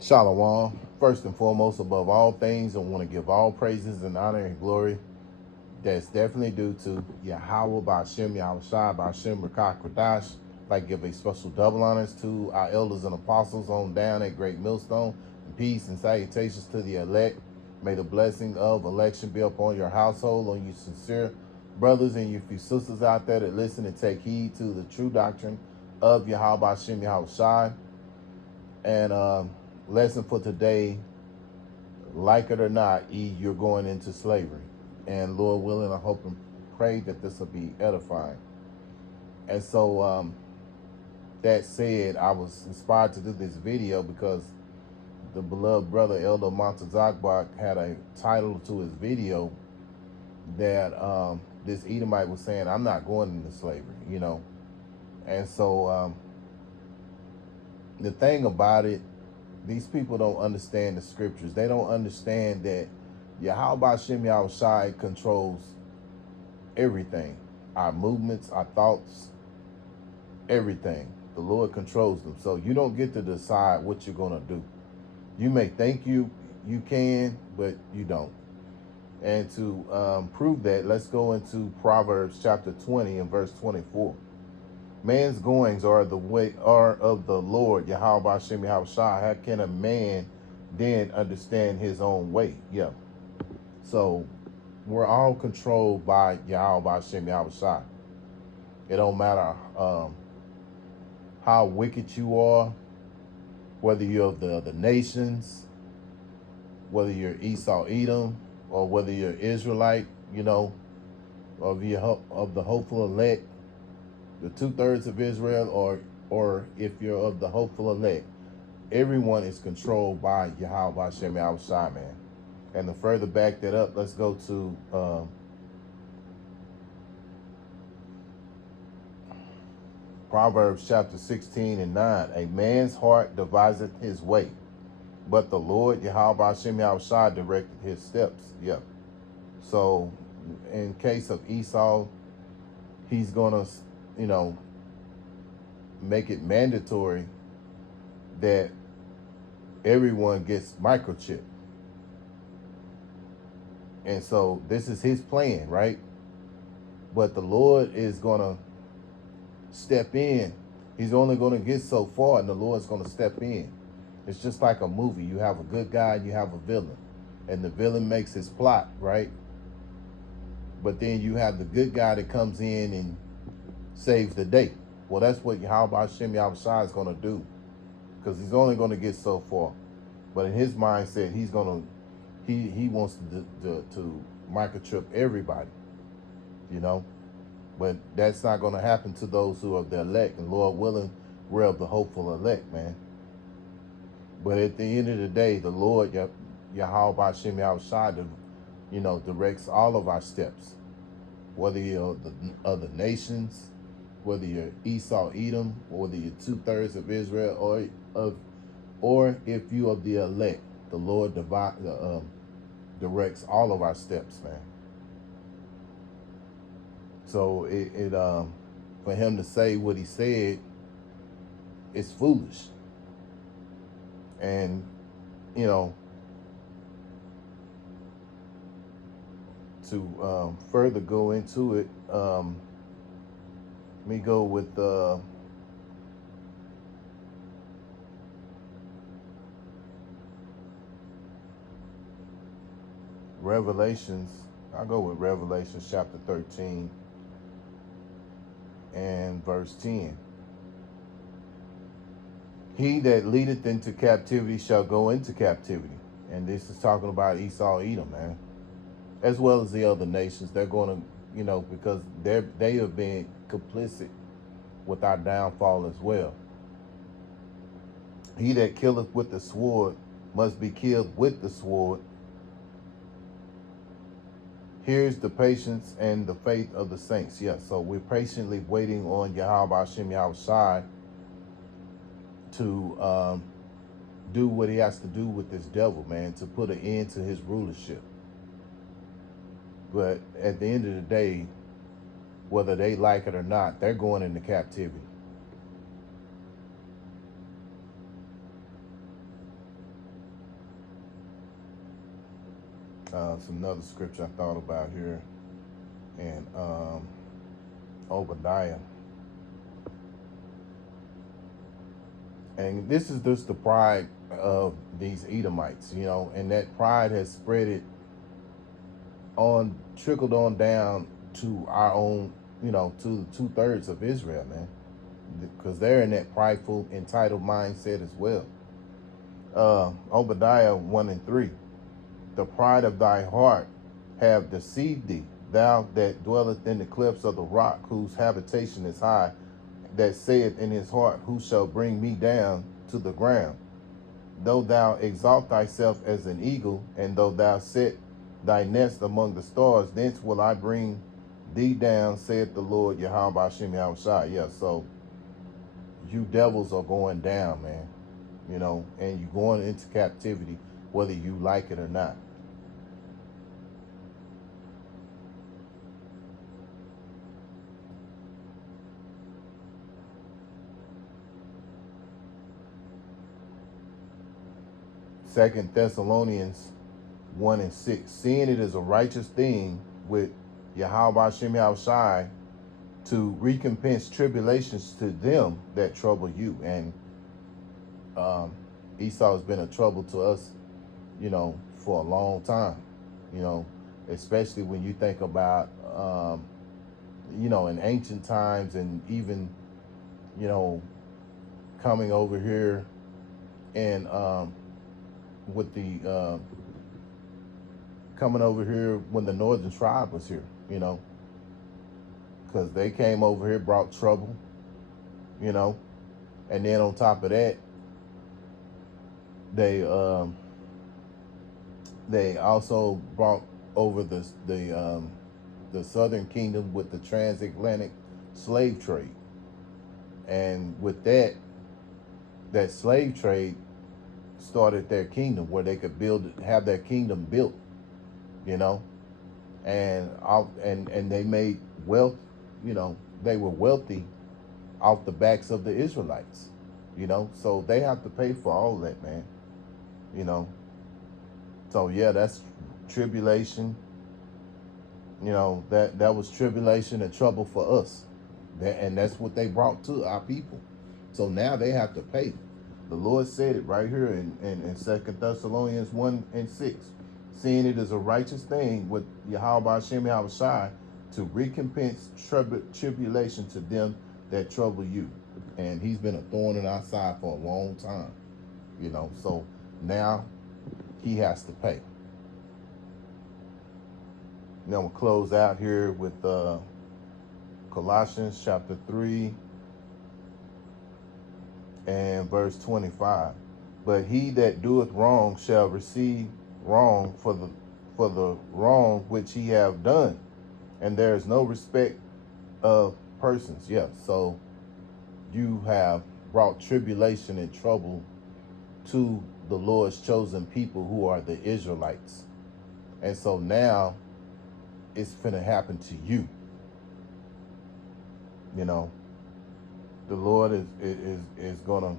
Shalom. First and foremost, above all things, I want to give all praises and honor and glory that's definitely due to Yahweh Ba'Shem, Yahweh Shai Ba'Shem, Rakah Kradash. Like give a special double honors to our elders and apostles on down at Great Millstone. And peace and salutations to the elect. May the blessing of election be upon your household, on you sincere brothers and you few sisters out there that listen and take heed to the true doctrine of Yahweh Ba'Shem, Yahweh Shai. And lesson for today, like it or not, you're going into slavery. And Lord willing, I hope and pray that this will be edifying. And so that said, I was inspired to do this video because the beloved brother Elder Montezakbach had a title to his video that this Edomite was saying, I'm not going into slavery, you know. And so the thing about it, these people don't understand the scriptures. They don't understand that Yahweh Shem Yahweh Shai controls everything. Our movements, our thoughts, everything. The Lord controls them. So you don't get to decide what you're going to do. You may think you can, but you don't. And to prove that, let's go into Proverbs chapter 20 and verse 24. Man's goings are the way are of the Lord, Yahweh Hashem Yahweh Shai. How can a man then understand his own way? Yeah. So we're all controlled by Yahweh Hashem Yahweh Shai. It don't matter how wicked you are, whether you're of the other nations, whether you're Esau Edom, or whether you're Israelite, you know, of the hopeful elect, the 2/3 of Israel, or if you're of the hopeful elect, everyone is controlled by Yahweh Hashem Yahweh Shai, man. And to further back that up, let's go to Proverbs chapter 16 and 9. A man's heart deviseth his way, but the Lord Yahweh Hashem Yahweh Shai directed his steps. Yeah. So in case of Esau, he's gonna, you know, make it mandatory that everyone gets microchipped. And so this is his plan, right? But the Lord is gonna step in. He's only gonna get so far, and the Lord's gonna step in. It's just like a movie. You have a good guy and you have a villain. And the villain makes his plot, right? But then you have the good guy that comes in and saves the day. Well, that's what Yahweh Hashem Yahweh Shai is going to do, because he's only going to get so far. But in his mindset, he's going to, he wants to microchip everybody, you know. But that's not going to happen to those who are the elect. And Lord willing, we're of the hopeful elect, man. But at the end of the day, the Lord, Yahweh Hashem Yahweh Shai, you know, directs all of our steps. Whether you're the other nations, whether you're Esau Edom, or whether you're 2/3 of Israel, or if you are the elect, the Lord directs all of our steps, man. So for him to say what he said, it's foolish. And you know, to further go into it, let me go with Revelations. I'll go with Revelations chapter 13 and verse 10. He that leadeth into captivity shall go into captivity. And this is talking about Esau Edom, man, as well as the other nations. They're going to, you know, because they have been complicit with our downfall as well. He that killeth with the sword must be killed with the sword. Here's the patience and the faith of the saints. Yeah, so we're patiently waiting on Yahweh Hashem Yahweh Shai to do what he has to do with this devil, man, to put an end to his rulership. But at the end of the day, whether they like it or not, they're going into captivity. Some another scripture I thought about here, and Obadiah. And this is just the pride of these Edomites, and that pride has spread it on, trickled on down to our own, to 2/3 of Israel, man, because they're in that prideful, entitled mindset as well. Obadiah 1:3. The pride of thy heart have deceived thee, thou that dwelleth in the cliffs of the rock, whose habitation is high, that saith in his heart, who shall bring me down to the ground? Though thou exalt thyself as an eagle, and though thou set thy nest among the stars, thence will I bring thee down, saith the Lord Yahweh Ba'ashem Yahushua. Yeah, so you devils are going down, man, and you're going into captivity, whether you like it or not. Second Thessalonians 1:6. Seeing it is a righteous thing with Yahweh Ba'ashem Yahushua to recompense tribulations to them that trouble you. And Esau has been a trouble to us, for a long time, especially when you think about, in ancient times, and even, coming over here and with the coming over here when the Northern Tribe was here, because they came over here, brought trouble, and then on top of that, they also brought over the Southern Kingdom with the transatlantic slave trade, and with that slave trade started their kingdom, where they could have their kingdom built, and they made wealth, they were wealthy off the backs of the Israelites, so they have to pay for all of that, man, so yeah, that's tribulation, that was tribulation and trouble for us, and that's what they brought to our people, so now they have to pay. The Lord said it right here in 2 Thessalonians 1:6. Seeing it is a righteous thing with Yahweh Ba'ashem Yahushua to recompense tribulation to them that trouble you. And he's been a thorn in our side for a long time. So now he has to pay. Now we'll close out here with Colossians chapter 3. And verse 25, but he that doeth wrong shall receive wrong for the wrong which he have done, and there is no respect of persons. Yeah, so you have brought tribulation and trouble to the Lord's chosen people, who are the Israelites, and so now it's finna happen to you. The Lord is gonna,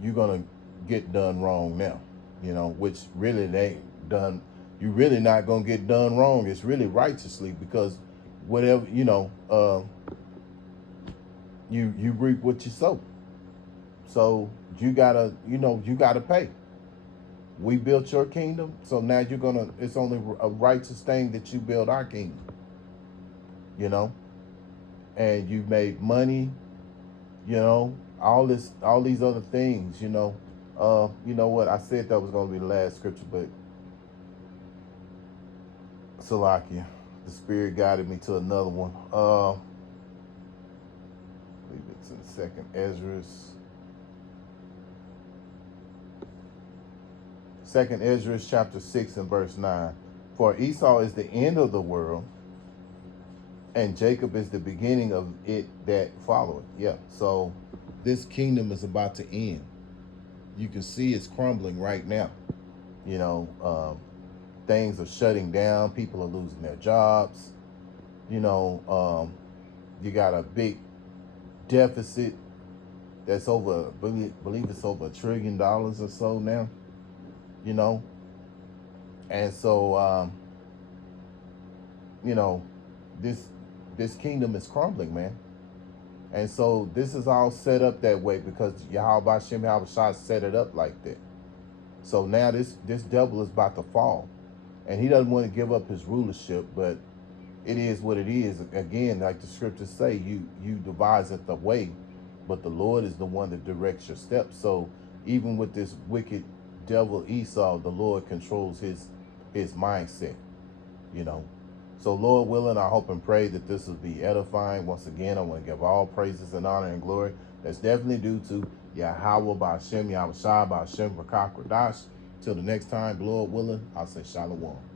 you're gonna get done wrong now, which really they done. You're really not gonna get done wrong. It's really righteously, because whatever, you reap what you sow. So you gotta pay. We built your kingdom, so now it's only a righteous thing that you build our kingdom, and you made money, all these other things, you know what, I said that was going to be the last scripture, but Salakia, the Spirit guided me to another one. I believe it's in 2nd Ezra. 2nd Ezra chapter 6 and verse 9. For Esau is the end of the world, and Jacob is the beginning of it that followeth. Yeah, so this kingdom is about to end. You can see it's crumbling right now. Things are shutting down. People are losing their jobs. You got a big deficit that's over, I believe it's over $1 trillion or so now. And so, you know, this this kingdom is crumbling, man. And so this is all set up that way because Yahweh Hashem Yahweh Shai set it up like that. So now this devil is about to fall. And he doesn't want to give up his rulership, but it is what it is. Again, like the scriptures say, you devise it the way, but the Lord is the one that directs your steps. So even with this wicked devil Esau, the Lord controls his mindset, you know. So Lord willing, I hope and pray that this will be edifying. Once again, I want to give all praises and honor and glory that's definitely due to Yahweh by Hashem, Yahweh Shai by Hashem, Rakak Radash. Till the next time, Lord willing, I'll say Shalom.